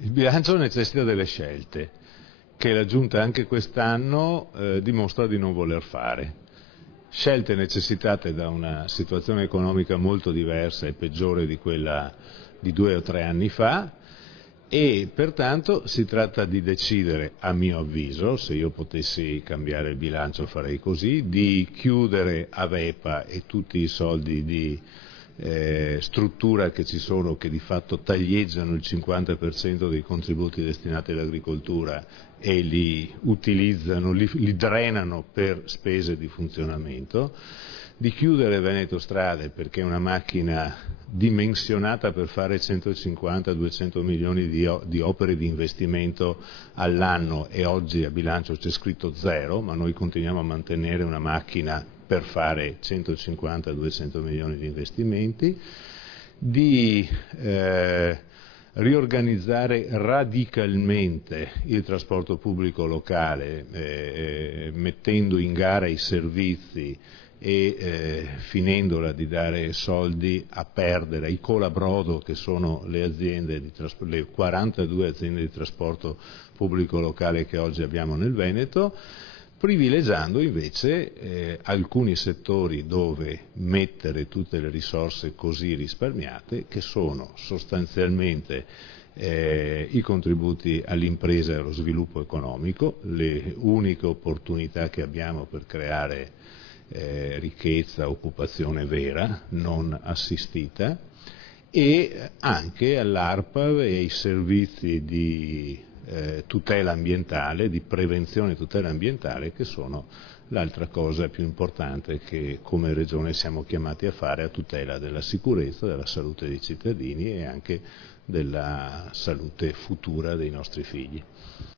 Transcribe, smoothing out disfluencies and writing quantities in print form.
Il bilancio necessita delle scelte che la Giunta anche quest'anno dimostra di non voler fare. Scelte necessitate da una situazione economica molto diversa e peggiore di quella di 2 o 3 anni fa, e pertanto si tratta di decidere, a mio avviso, se io potessi cambiare il bilancio farei così, di chiudere Avepa e tutti i soldi di struttura che ci sono, che di fatto taglieggiano il 50% dei contributi destinati all'agricoltura e li utilizzano, li drenano per spese di funzionamento, di chiudere Veneto Strade perché è una macchina dimensionata per fare 150-200 milioni di opere di investimento all'anno e oggi a bilancio c'è scritto 0, ma noi continuiamo a mantenere una macchina per fare 150-200 milioni di investimenti, di riorganizzare radicalmente il trasporto pubblico locale, mettendo in gara i servizi e finendola di dare soldi a perdere ai colabrodo che sono le aziende le 42 aziende di trasporto pubblico locale che oggi abbiamo nel Veneto, privilegiando invece alcuni settori dove mettere tutte le risorse così risparmiate, che sono sostanzialmente i contributi all'impresa e allo sviluppo economico, le uniche opportunità che abbiamo per creare ricchezza, occupazione vera, non assistita, e anche all'ARPAV e ai servizi di tutela ambientale, di prevenzione e tutela ambientale, che sono l'altra cosa più importante che come Regione siamo chiamati a fare a tutela della sicurezza, della salute dei cittadini e anche della salute futura dei nostri figli.